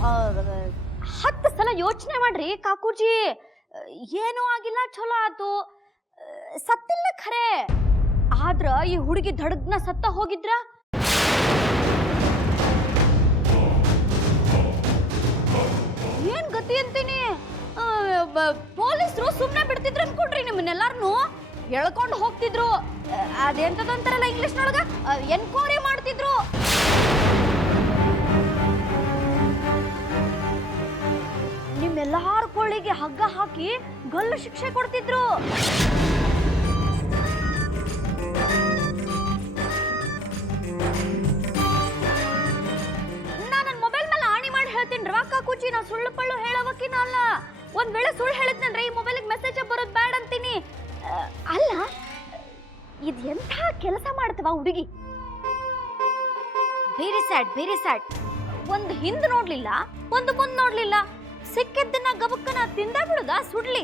10 ಸಲ ಯೋಚನೆ ಮಾಡ್ರಿ ಕಾಕೂಜಿ. ಏನೂ ಆಗಿಲ್ಲ, ಚಲೋ ಆತು. ಸತ್ತಿಲ್ಲ ಖರೆ, ಆದ್ರ ಈ ಹುಡುಗಿ ಧಡಗ್ನ ಸತ್ತ ಹೋಗಿದ್ರ ಏನ್ ಗತಿ ಅಂತೀನಿ. ಪೊಲೀಸರು ಸುಮ್ಮನೆ ಬಿಡ್ತಿದ್ರು ಅನ್ಕೊಂಡ್ರಿ ನಿಮ್ಮನ್ನೆಲ್ಲಾರನು ಎಳ್ಕೊಂಡು ಹೋಗ್ತಿದ್ರು. ಅದೆಂತದಂತಾರಲ್ಲ ಇಂಗ್ಲಿಷ್ನೊಳಗ ಎನ್ಕ್ವೈರಿ ಮಾಡ್ತಿದ್ರು. ನಿಮ್ಮೆಲ್ಲಾರ ಕೊಳ್ಳಿಗೆ ಹಗ್ಗ ಹಾಕಿ ಗಲ್ಲು ಶಿಕ್ಷೆ ಕೊಡ್ತಿದ್ರು. ನನ್ನ ಮೊಬೈಲ್ ಮೇಲೆ ಆಣಿ ಮಾಡಿ ಹೇಳ್ತೀನಿ ಕಾಕೂಜಿ, ನಾ ಸುಳ್ಳು ಪಳ್ಳು ಹೇಳೋವಕ್ಕಿನ ಅಲ್ಲ. ಒಂದ್ ವೇಳೆ ಸುಳ್ಳು ಹೇಳಿದ್ನಂದ್ರೆ ಈ ಮೊಬೈಲಿಗೆ ಮೆಸೇಜ್ ಬರೋದು ಬ್ಯಾಡ ಅಂತೀನಿ. ಅಲ್ಲ, ಇದು ಎಂಥ ಕೆಲಸ ಮಾಡ್ತವ ಹುಡುಗಿ. Very sad, very sad. ಒಂದು ಹಿಂದ್ ನೋಡ್ಲಿಲ್ಲ, ಒಂದು ಮುಂದ್ ನೋಡ್ಲಿಲ್ಲ. ಸಿಕ್ಕಿದ್ದನ್ನ ಗಬಕ್ಕನ ತಿಂದ ಬಿಡುದ ಸುಡ್ಲಿ.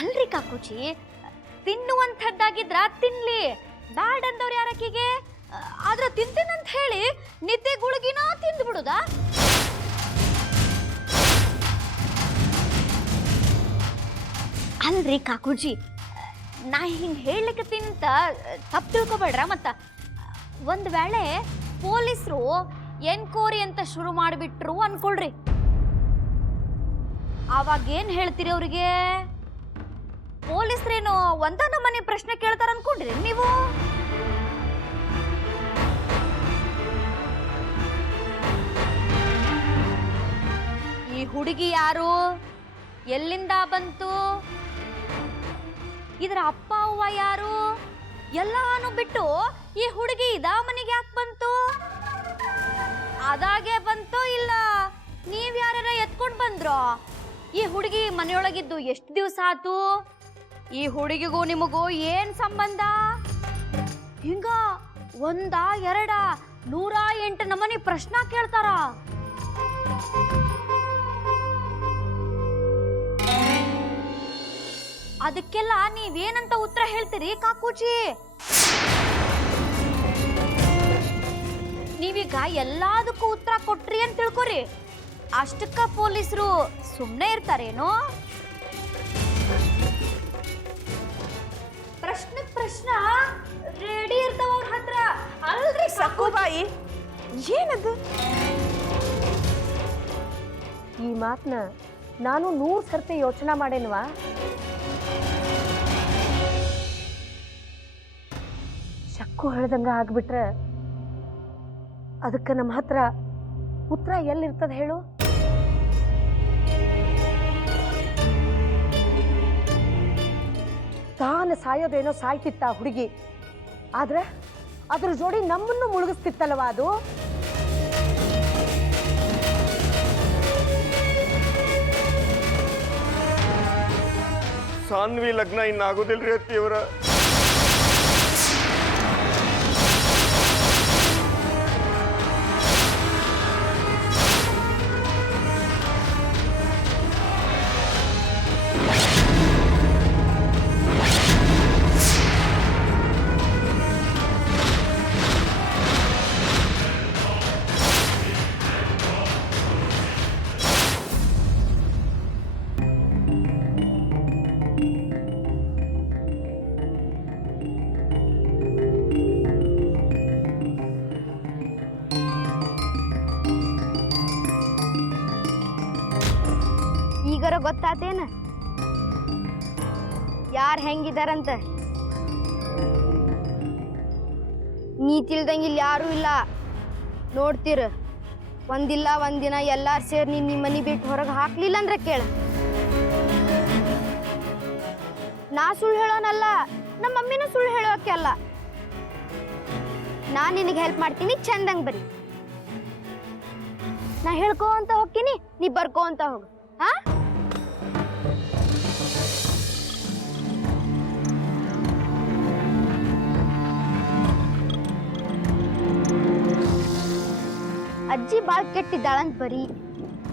ಅಲ್ರಿ ಕಾಕೂಚಿ, ತಿನ್ನುವಂಥದ್ದಾಗಿದ್ರ ತಿನ್ಲಿ, ಬ್ಯಾಡ್ ಅಂದವ್ರು ಯಾರಕ್ಕಿಗೆ. ಆದ್ರ ತಿಂತೀನಂತ ಹೇಳಿ ನಿದ್ದೆ ಗುಳಿಗಿನ ತಿಂದು ಬಿಡುದ. ಅಲ್ರಿ ಕಾಕೂಜಿ, ನಾ ಹಿಂಗ್ ಹೇಳಲಿಕ್ಕಂತ ತಪ್ಪು ತಿಳ್ಕೊಬೇಡ್ರ. ಮತ್ತ ಒಂದ್ ವೇಳೆ ಪೊಲೀಸರು ಎನ್ಕ್ವೈರಿ ಅಂತ ಶುರು ಮಾಡಿಬಿಟ್ರು ಅನ್ಕೊಳ್ರಿ, ಅವಾಗ ಏನ್ ಹೇಳ್ತೀರಿ ಅವ್ರಿಗೆ? ಪೊಲೀಸರೇನು ಒಂದ ನಮನೆ ಪ್ರಶ್ನೆ ಕೇಳ್ತಾರ ಅನ್ಕೊಂಡ್ರಿ ನೀವು? ಈ ಹುಡುಗಿ ಯಾರು, ಎಲ್ಲಿಂದ ಬಂತು, ಇದರ ಅಪ್ಪ ಅವ್ವ ಯಾರು, ಎಲ್ಲಾನು ಬಿಟ್ಟು ಈ ಹುಡುಗಿ ಇದ ಮನೆಗೆ ಯಾಕೆ ಬಂತು? ಅದಾಗೆ ಬಂತು ಇಲ್ಲ ನೀವ್ ಯಾರ ಎತ್ಕೊಂಡ್ ಬಂದ್ರೋ? ಈ ಹುಡುಗಿ ಮನೆಯೊಳಗಿದ್ದು ಎಷ್ಟು ದಿವಸ ಆತು? ಈ ಹುಡುಗಿಗೂ ನಿಮಗೂ ಏನ್ ಸಂಬಂಧ? ಹಿಂಗ ಒಂದ ಎರಡ 108 ನಮನಿ ಪ್ರಶ್ನೆ ಕೇಳ್ತಾರ. ಅದಕ್ಕೆಲ್ಲ ನೀವೇನಂತ ಉತ್ತರ ಹೇಳ್ತೀರಿ ಕಾಕೂಚಿ? ನೀವೀಗ ಎಲ್ಲದಕ್ಕೂ ಉತ್ತರ ಕೊಟ್ರಿ ಅಂತ ತಿಳ್ಕೊರಿ, ಅಷ್ಟಕ್ಕ ಪೊಲೀಸರು ಸುಮ್ಮನೆ ಇರ್ತಾರೇನೋ? ಪ್ರಶ್ನೆ ರೆಡಿ ಇರ್ತಾವ ಅವ್ರ ಹತ್ರ. ಅಲ್ರಿ ಸಕ್ಕುಬಾಯಿ, ಏನದು? ಈ ಮಾತನ್ನ ನಾನು 100 ಸರ್ತಿ ಯೋಚನೆ ಮಾಡೇನ್ವಾ. ಶಕ್ಕು ಹೇಳ್ದಂಗ ಆಗ್ಬಿಟ್ರೆ ಅದಕ್ಕೆ ನಮ್ಮ ಹತ್ರ ಉತ್ತರ ಎಲ್ಲಿರ್ತದ ಹೇಳು? ತಾನು ಸಾಯೋದೇನೋ ಸಾಯ್ತಿತ್ತ ಹುಡುಗಿ, ಆದ್ರೆ ಅದ್ರ ಜೋಡಿ ನಮ್ಮನ್ನು ಮುಳುಗಿಸ್ತಿತ್ತಲ್ವ ಅದು. ಸಾನ್ವಿ ಲಗ್ನ ಇನ್ನಾಗೋದಿಲ್ರಿ ಅತ್ತಿಯವರ. ಈಗರ ಗೊತ್ತಾತೇನ ಯಾರು ಹೆಂಗಿದಾರಂತ? ನೀ ತಿಳ್ದಂಗ ಇಲ್ಲಿ ಯಾರು ಇಲ್ಲ, ನೋಡ್ತೀರ. ಒಂದಿಲ್ಲ ಒಂದಿನ ಎಲ್ಲಾರು ಸೇರಿ ನಿಮ್ಮ ಮನೆ ಬಿಟ್ಟು ಹೊರಗೆ ಹಾಕ್ಲಿಲ್ಲ ಅಂದ್ರೆ ಕೇಳ. ನಾ ಸುಳ್ಳು ಹೇಳೋನಲ್ಲ, ನಮ್ಮ ಮಮ್ಮಿನೂ ಸುಳ್ಳು ಹೇಳೋಕೆ ಅಲ್ಲ. ನಾ ನಿನಗೆ ಹೆಲ್ಪ್ ಮಾಡ್ತೀನಿ, ಚಂದಂಗ್ ಬರಿ. ನಾ ಹೇಳ್ಕೋ ಅಂತ ಹೋಗ್ತೀನಿ, ನೀ ಬರ್ಕೋ ಅಂತ ಹೋಗು. ಹಾ, ಅಜ್ಜಿ ಬಾಳ್ ಕೆಟ್ಟಿದ್ದಾಳಂತ ಬರೀ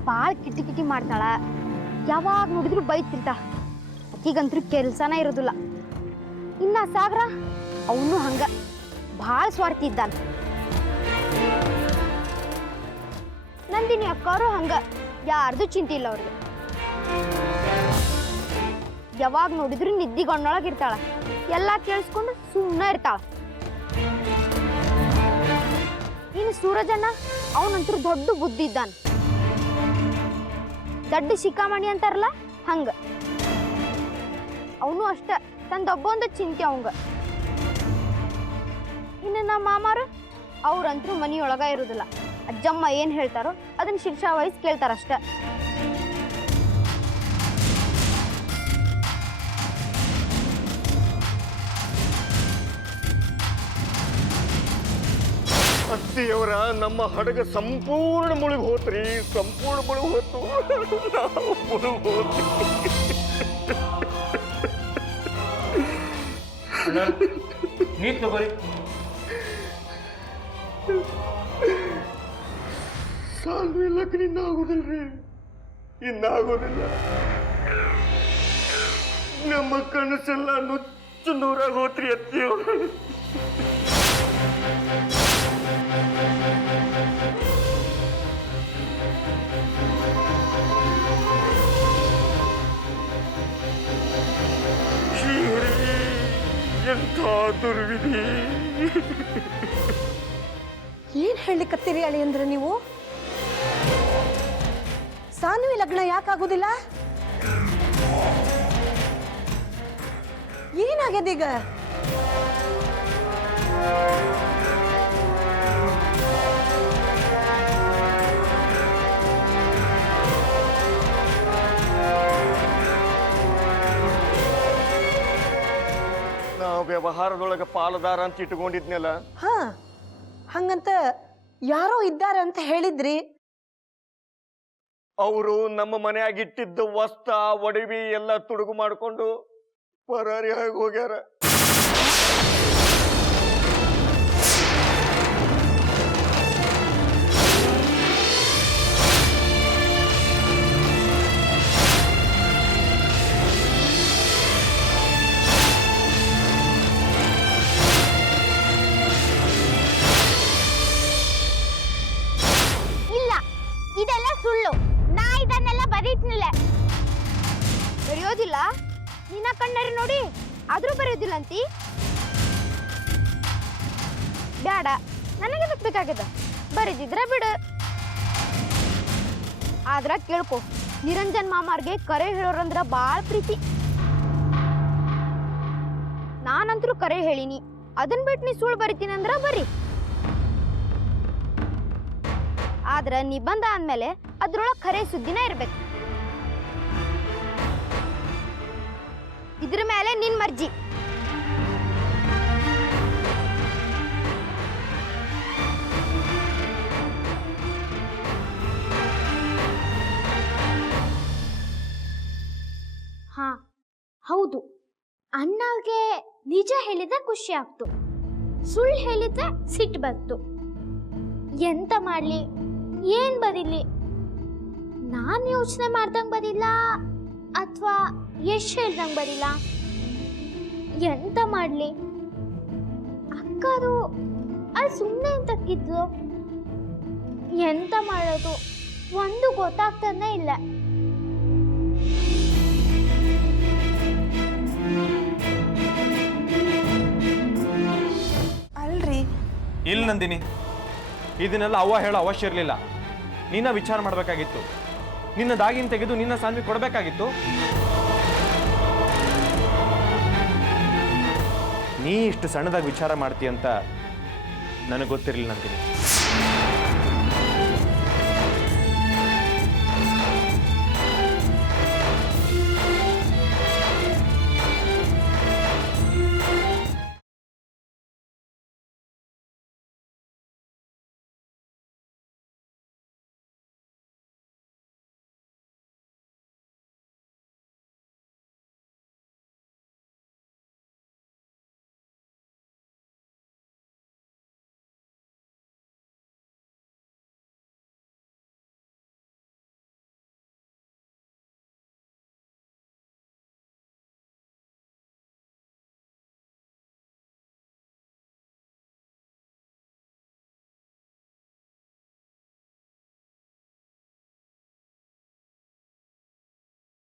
ಬಾಳ್ ಕಿಟಿ ಮಾಡ್ತಾಳ. ಯಾವಾಗ ನೋಡಿದ್ರು ಬೈತಿರ್ತಾಳ. ಆಕಿಗಂತೂ ಕೆಲಸನ ಇರೋದಿಲ್ಲ. ಇನ್ನ ಸಾಗರ ಅವನು ಹಂಗ ಭಾಳ ಸ್ವಾರ್ಥಿ ಇದ್ದಾನ. ನಂದಿನಿ ಅಕ್ಕವರು ಹಂಗ ಯಾರ್ದು ಚಿಂತೆ ಇಲ್ಲ ಅವ್ರಿಗೆ. ಯಾವಾಗ ನೋಡಿದ್ರು ನಿದ್ದಿಗೊಂಡೊಳಗಿರ್ತಾಳ, ಎಲ್ಲ ಕೇಳಿಸ್ಕೊಂಡು ಸುಮ್ಮನೆ ಇರ್ತಾಳ. ಇನ್ನು ಸೂರಜಣ್ಣ ಅವನಂತೂ ದೊಡ್ಡ ಬುದ್ಧಿ ಇದ್ದಾನ, ದೊಡ್ಡ ಶಿಖಾಮಣಿ ಅಂತಾರಲ್ಲ ಹಂಗ. ಅವನು ಅಷ್ಟ ತಂದೊಬ್ಬೊಂದು ಚಿಂತೆ ಅವಂಗ. ಇನ್ನು ನಮ್ಮ ಮಾಮಾರು ಅವ್ರಂತರೂ ಮನಿಯೊಳಗ ಇರುದಿಲ್ಲ. ಅಜ್ಜಮ್ಮ ಏನ್ ಹೇಳ್ತಾರೋ ಅದನ್ನ ಶಿಕ್ಷಾ ವಹಿಸಿ ಕೇಳ್ತಾರಷ್ಟ. ಅತ್ತಿಯವರ ನಮ್ಮ ಹಡಗ ಸಂಪೂರ್ಣ ಮುಳುಗಿ ಹೋತ್ರಿ, ಸಂಪೂರ್ಣ ಮುಳುಗಿ ಹೋತು. ನಾವು ಮುಳುಗಿ ಹೋದ್ವಿ. ನೀರು ತಗೋರಿ. ಸಾಲ್ವೆ ಲಗ್ನ ಇನ್ನಾಗೋದಿಲ್ರಿ, ಇನ್ನಾಗೋದಿಲ್ಲ. ನಮ್ಮ ಕನಸೆಲ್ಲ ನುಚ್ಚು ನೂರಾಗ ಹೋತ್ರಿ ಅತ್ತಿಯವ್ರ. ಎಂಥ ದುರ್ವಿಧಿ. ಏನ್ ಹೇಳಿಕತ್ತೀರಿ ಅಳಿ ಅಂದ್ರೆ ನೀವು? ಸಾನ್ವಿ ಲಗ್ನ ಯಾಕಾಗೋದಿಲ್ಲ? ಏನಾಗ್ಯದ ಈಗ? ನಾವು ವ್ಯವಹಾರದೊಳಗೆ ಪಾಲುದಾರ ಅಂತ ಇಟ್ಕೊಂಡಿದ್ನಲ್ಲ, ಹಾ, ಹಂಗಂತ ಯಾರೋ ಇದ್ದಾರೆ ಅಂತ ಹೇಳಿದ್ರಿ. ಅವರು ನಮ್ಮ ಮನೆಯಾಗಿಟ್ಟಿದ್ದ ವಸ್ತ ಒಡವಿ ಎಲ್ಲ ತುಡುಗು ಮಾಡಿಕೊಂಡು ಪರಾರಿಯಾಗಿ ಹೋಗ್ಯಾರ. ಇಲ್ಲ, ಇದೆಲ್ಲ ಸುಳ್ಳು. ನಾ ಇದನ್ನೆಲ್ಲ ಬರೀತಿಲ್ಲ. ಬರೆಯೋದಿಲ್ಲ? ನಿನ್ನ ಕಣ್ಣರಿ ನೋಡಿ ಆದ್ರೂ ಬರೆಯೋದಿಲ್ಲ ಅಂತಿ? ಬ್ಯಾಡ, ನನಗೆ ಬೇಕಾಗ್ಯದ. ಬರೀದಿದ್ರ ಬಿಡು. ಆದ್ರ ಕೇಳ್ಕೊ, ನಿರಂಜನ್ ಮಾಮಾರ್ಗೆ ಕರೆ ಹೇಳೋರಂದ್ರ ಬಾಳ ಪ್ರೀತಿ. ನಾನಂತರೂ ಕರೆ ಹೇಳಿನಿ. ಅದನ್ ಬಿಟ್ಟು ನೀ ಸುಳ್ಳು ಬರಿತೀನಂದ್ರ ಬರೀ. ಆದ್ರ ನಿಬಂಧ ಅಂದ್ಮೇಲೆ ಅದ್ರೊಳಗೆ ಖರೆ ಸುದ್ದಿನ ಇರ್ಬೇಕು. ಇದ್ರ ಮೇಲೆ ನಿನ್ ಮರ್ಜಿ. ಹಾ ಹೌದು, ಅಣ್ಣಗೆ ನಿಜ ಹೇಳಿದ ಖುಷಿ ಆಗ್ತು, ಸುಳ್ಳು ಹೇಳಿದ್ರೆ ಸಿಟ್ಟು ಬಂತು. ಎಂತ ಮಾಡ್ಲಿ, ಏನ್ ಬದಿಲಿ? ನಾನ್ ಯೋಚನೆ ಮಾಡ್ದಂಗ್ ಬದಿಲ್ಲ ಅಥವಾ ಯಶ್ ಹೇಳ್ದಂಗ್ ಬದಿಲ್ಲ? ಎಂತ ಮಾಡ್ಲಿ? ಅಕ್ಕರು ಅಲ್ಲಿ ಸುಮ್ಮನೆ ಅಂತಕ್ಕಿದ್ಲು. ಎಂತ ಮಾಡೋದು ಒಂದು ಗೊತ್ತಾಗ್ತಾನೆ ಇಲ್ಲ. ಅಲ್ರಿ, ಇಲ್ಲ ನಂದಿನಿ, ಇದನ್ನೆಲ್ಲ ಅವ್ವ ಹೇಳೋ ಅವಶ್ಯ ಇರಲಿಲ್ಲ. ನಿನ್ನ ವಿಚಾರ ಮಾಡಬೇಕಾಗಿತ್ತು. ನಿನ್ನ ದಾಗಿನ ತೆಗೆದು ನಿನ್ನ ಸಾನ್ವಿ ಕೊಡಬೇಕಾಗಿತ್ತು. ನೀ ಇಷ್ಟು ಸಣ್ಣದಾಗಿ ವಿಚಾರ ಮಾಡ್ತೀಯ ಅಂತ ನನಗೆ ಗೊತ್ತಿರಲಿಲ್ಲ ನಂದಿನಿ.